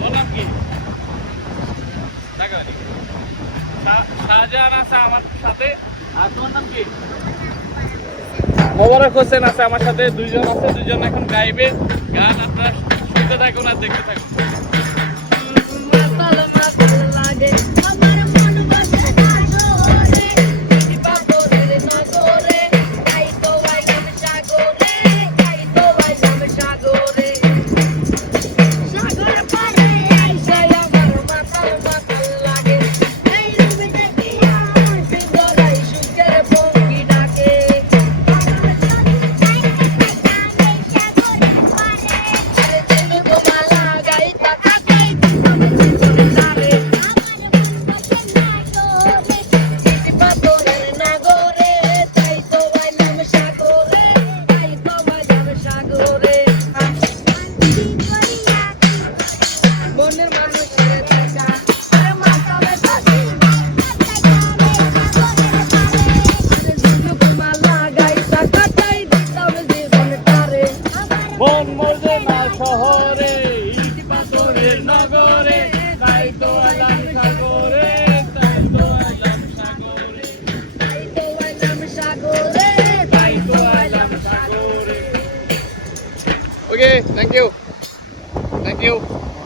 বললাম কি শাহজাহান আছে আমার সাথে। আর তোমার নাম কি? মোবারক হোসেন আছে আমার সাথে। দুইজন আছে, দুইজন এখন গাইবে গান। আপনারা শুনতে থাকুন আর দেখতে থাকুন। শহরে ইট পাথরের নগরে, তাই তো এলাম সাগরে, তাই তো এলাম সাগরে, তাই তো এলাম সাগরে, তাই তো এলাম সাগরে। ওকে, থ্যাংক ইউ।